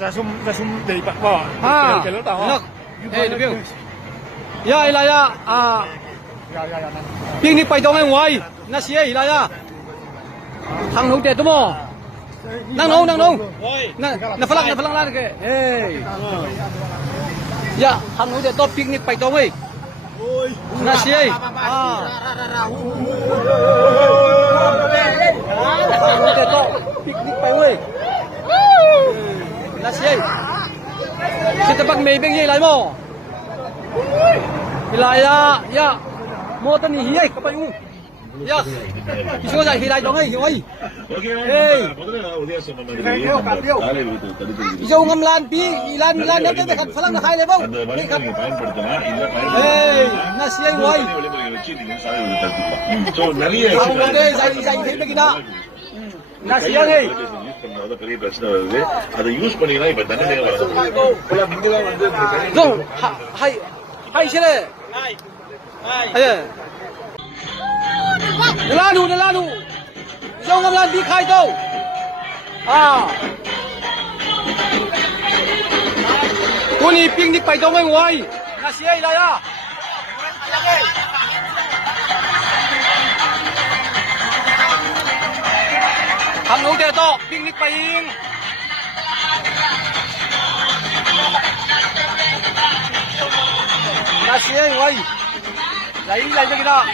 Sa sum day pa po. Kailan tao? Nak. Được không? Ya là ya picnic bay dong ai ngoài na xie là ya thằng hậu tệ tụi mò năng nông na phăng lan kìa hey ya thằng hậu tệ to picnic bay dong ấy na xie thằng hậu tệ to picnic bay ấy na xie kita bag may bigay lại mo hilay ya mo tan ni hiyay kapay mo ya iso sa hilay dong ay oy hey iso ngamlan pi ilan na kat phalang na khai le bang hey na siyay oy so nariya sai begina na siyay hey பெரிய பிரச்சனை வருது அதை யூஸ் பண்ணீங்கன்னா இப்ப தண்டனை வருது hai xe này Nalanu Dâu ngâm lan đi khai đâu Cô ni picnic bay đâu ngay ngoài Là xe ấy đây à Thằng nấu tè to picnic bay in Là xe ấy ngoài lấy cho cái đó